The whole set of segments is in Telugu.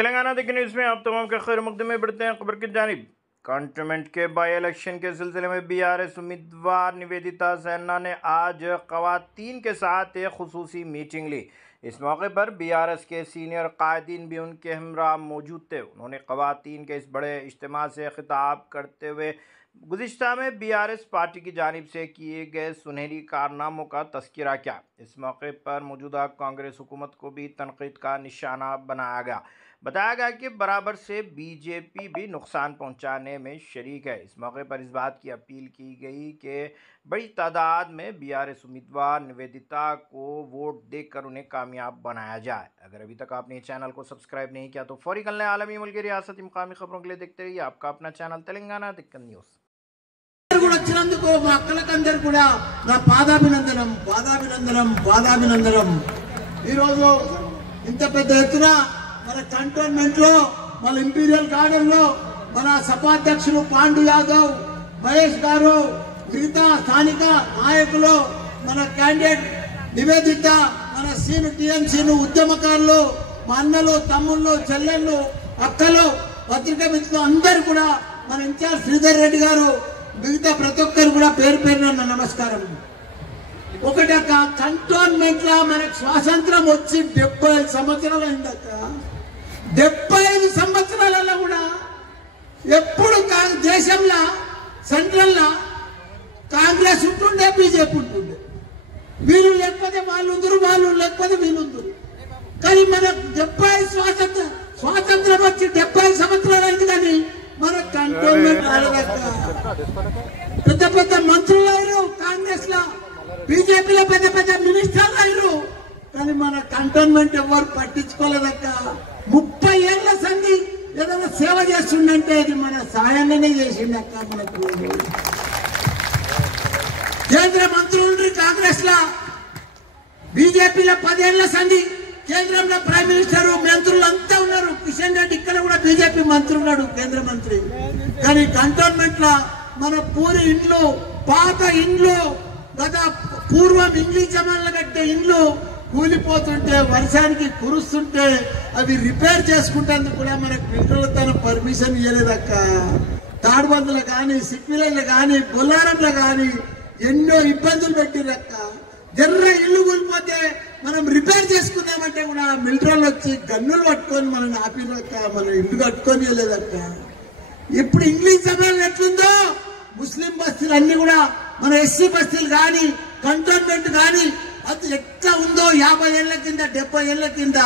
तेलंगाना दिग्गज न्यूज़ में आप तमाम के खैर मकदम में बढ़ते हैं खबर की जानिब। कंटोनमेंट के बाई इलेक्शन के सिलसिले में बीआरएस उम्मीदवार निवेदिता सैना ने आज ख़वातीन के साथ एक खुसूसी मीटिंग ली। इस मौके पर बीआरएस के सीनियर कायदीन भी उनके हमरा मौजूद थे। उन्होंने ख़वातीन के इस बड़े इज्तिमा से खिताब करते हुए गुज़िश्ता में बीआरएस पार्टी की जानिब से किए गए सुनहरी कारनामों का तज़किरा किया। इस मौके पर मौजूदा कांग्रेस हुकूमत को भी तनक़ीद का निशाना बनाया गया। बताया गया कि बराबर से बीजेपी भी नुकसान पहुंचाने में शरीक है। इस मौके पर इस बात की अपील की गई कि बड़ी तादाद में बीआरएस उम्मीदवार निवेदिता को वोट देकर उन्हें कामयाब बनाया जाए। अगर अभी तक आपने चैनल को सब्सक्राइब नहीं किया तो फौरी कर लें। आलमी मुल्की रियासती मुकामी खबरों के लिए देखते रहिए आपका अपना चैनल तेलंगाना दिग्गज न्यूज़। మన కంటోన్మెంట్ లో మన ఇంపీరియల్ గార్డెన్ లో మన సభాధ్యక్షులు పాండు యాదవ్, మహేష్ గారు, మిగతా స్థానిక నాయకులు, మన క్యాండిడేట్ నివేదిత, మన సీను టీఎంసీను ఉద్యమకారులు, మా అన్నలు, తమ్ముళ్ళు, చెల్లెళ్ళు, అక్కలు, పత్రికా మిత్రులు అందరూ కూడా మన ఇన్ఛార్జ్ శ్రీధర్ రెడ్డి గారు, మిగతా ప్రతి ఒక్కరు కూడా పేరు పేరున నమస్కారం. ఒకటి కంటోన్మెంట్ లో మనకు స్వాతంత్రం వచ్చి 75 సంవత్సరాలు అయిందక్క. 75 సంవత్సరాలలో కూడా ఎప్పుడు దేశంలో సెంట్రల్ లో కాంగ్రెస్ ఉంటుండే, బీజేపీ ఉంటుండే. వీళ్ళు లేకపోతే వాళ్ళు ఉందరు, వాళ్ళు లేకపోతే వీళ్ళు ఉందరు. కానీ మనకు 75 స్వాతంత్రం వచ్చి 75 సంవత్సరాలు అయింది. కానీ మన కంటోన్మెంట్ రాలేదక్క. పెద్ద పెద్ద మంత్రులు అయ్యారు కాంగ్రెస్ లో, బీజేపీలో పెద్ద పెద్ద మినిస్టర్లు అయ్యారు. కానీ మన కంటోన్మెంట్ ఎవరు పట్టించుకోలేదక్క. 30 ఏళ్ల సంధి ఏదైనా సేవ చేస్తుండంటే అది మన సాయాన్నే చేసిండక్క. మనకు కేంద్ర మంత్రులు కాంగ్రెస్ లో, బీజేపీలో 10 ఏళ్ల సంధి కేంద్రంలో ప్రైమ్ మినిస్టర్, మంత్రులు అంతా ఉన్నారు. కిషన్ రెడ్డి ఇక్కడ కూడా బీజేపీ మంత్రి ఉన్నాడు, కేంద్ర మంత్రి. కానీ కంటోన్మెంట్ లో మన పూరి ఇండ్లు, పాత ఇండ్లు, గత పూర్వం ఇంగ్లీష్ జమాన్లు కట్టే ఇండ్లు కూలిపోతుంటే, వర్షానికి కురుస్తుంటే అవి రిపేర్ చేసుకుంటేందుకు కూడా మనకు మిత్రులతో పర్మిషన్ ఇవ్వలేదక్క. తాడుబందులు కానీ, సిక్విలర్లు కానీ, బొల్లారంలో కానీ ఎన్నో ఇబ్బందులు పెట్టిరక్క. జర్ర ఇల్లు కూలిపోతే మనం రిపేర్ చేసుకుందామంటే కూడా మిలిటరీలు వచ్చి గన్నులు పట్టుకొని మనం ఆపిరక్క, మనం ఇల్లు కట్టుకొని వెళ్ళలేదక్క. ఇప్పుడు ఇంగ్లీష్ జమాన్లు ఎట్లుందో ముస్లిం బస్తీలు అన్ని కూడా, మన ఎస్సీ బస్తీలు కానీ, కంటోన్మెంట్ కానీ అది ఎట్లా ఉందో 50 ఏళ్ల కింద, 70 ఏళ్ల కింద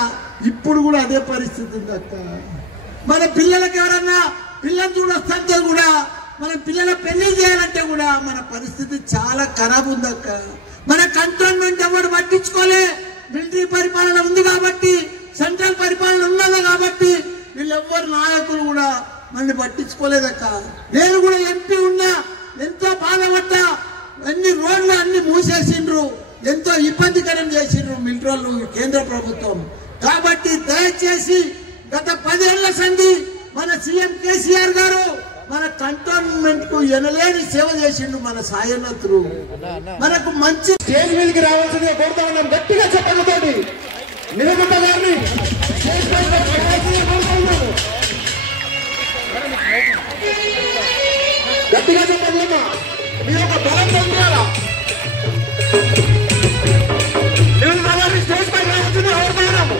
ఇప్పుడు కూడా అదే పరిస్థితి ఉందక్క. మన పిల్లలకి ఎవరన్నా పిల్లలు చూడొస్తే కూడా, మన పిల్లల పెళ్లి చేయాలంటే కూడా మన పరిస్థితి చాలా ఖరాబ్ ఉందక్క. మన కంటోన్మెంట్ ఎవరు పట్టించుకోలే. మిలిటరీ పరిపాలన ఉంది కాబట్టి, సెంట్రల్ పరిపాలన ఉన్నది కాబట్టి వీళ్ళెవ్వరు నాయకులు కూడా మనల్ని పట్టించుకోలేదక్క. నేను కూడా ఎంపీ ఉన్నా, ఎంతో బాధపడ్డా. అన్ని రోడ్లు అన్ని మూసేసిండ్రు, ఎంతో ఇబ్బందికరం చేసిండ్రు మిలిటరీలు, కేంద్ర ప్రభుత్వం. కాబట్టి దయచేసి గత 10 ఏళ్ల సంధి మన సీఎం కేసీఆర్ గారు మన కంటోన్మెంట్ కు ఎనలేని సేవ చేసిండు. మన సాయనతులు మనకు మంచి స్టేజ్ మీదకి రావాల్సిందిగా కోరుతా ఉన్నాం. గట్టిగా చెప్పగలతోటి నివేదిత గారిని స్టేజ్ పైకి రావాల్సిందిగా కోరుతా ఉన్నాము. గట్టిగా చెప్పగలమా, మీరు ఒక బలం పొందాలా. స్టేజ్ పైకి రావాల్సిందిగా కోరుతా ఉన్నాము.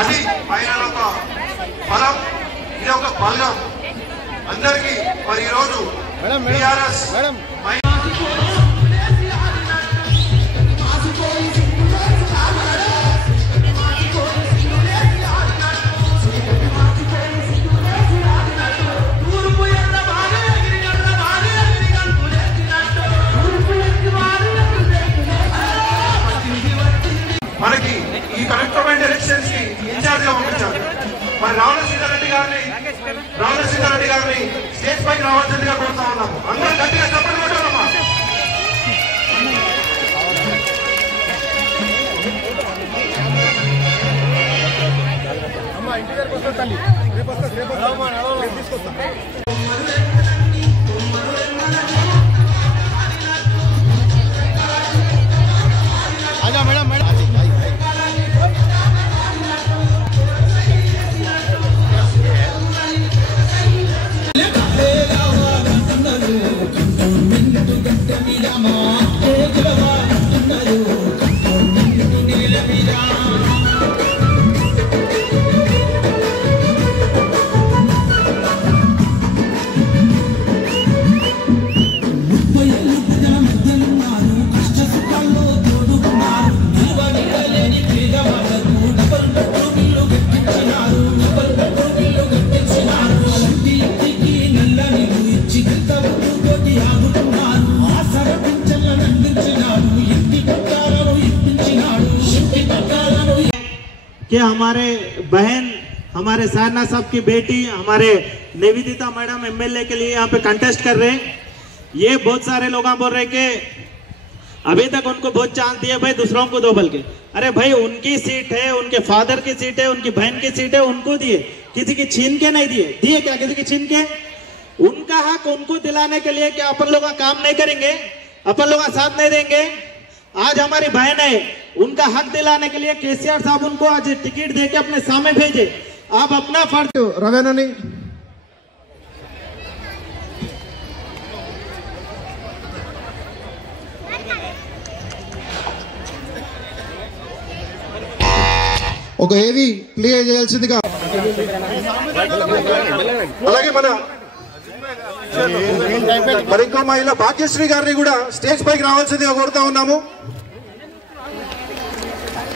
అది పైన ఒక బలం, ఇది ఒక బలగం అందరికీ. మరి ఈరోజు టీఆర్ఎస్ మనకి ఈ కంటోన్మెంట్ ఎలక్షన్స్ కి ఇన్ఛార్జ్ గా పంపించారు. మరి రావుల సీతారెడ్డి గారిని స్టేజ్ పైకి రావాల్సిందిగా కోరుతా ఉన్నాము. అందరూ గట్టిగా చెప్పండి కొట్టాలమ్మా. कि हमारे बहन हमारे सारना साहब की बेटी हमारे निवेदिता मैडम एमएलए के लिए यहाँ पे कंटेस्ट कर रहे हैं। ये बहुत सारे लोग बोल रहे कि अभी तक उनको बहुत चांस दिए भाई, दूसरों को दो, बल्कि अरे भाई उनकी सीट है, उनके फादर की सीट है, उनकी बहन की सीट है, उनको दिए, किसी की छीन के नहीं दिए। दिए क्या किसी की छीन के? उनका हक उनको दिलाने के लिए क्या अपन लोग काम नहीं करेंगे? अपन लोग साथ नहीं देंगे? आज हमारी बहन है, उनका हक दिलाने के लिए केसीआर साहब उनको आज टिकट देके अपने सामने भेजे। आप अपना फर्ज రవేనని ఒక ఏవి ప్లే చేయాల్సిందిగా, అలాగే మరి ఇంకో మహిళ భాగ్యశ్రీ గారిని కూడా స్టేజ్ పైకి రావాల్సిందిగా కోరుతా ఉన్నాము.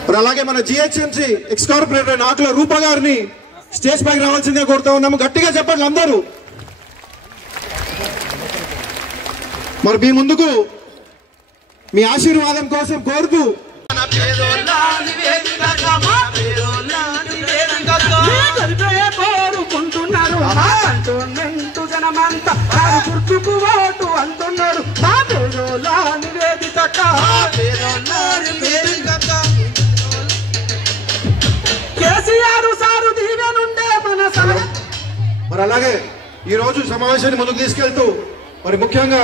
మరి అలాగే మన జిహెచ్ఎంసీ ఎక్స్ కార్పొరేటర్ ఆకుల రూప గారిని స్టేజ్ పైకి రావాల్సిందిగా కోరుతా ఉన్నాము. గట్టిగా చెప్పండి అందరూ. మరి మీ ముందుకు మీ ఆశీర్వాదం కోసం కోరుతూ కోరుకుంటున్నారు జనమంతా గుర్తుకు ఓటు అంటున్నారు. కేసీఆర్ సారు దీవెనుండే మన. మరి అలాగే ఈ రోజు సమావేశాన్ని ముందుకు తీసుకెళ్తూ మరి ముఖ్యంగా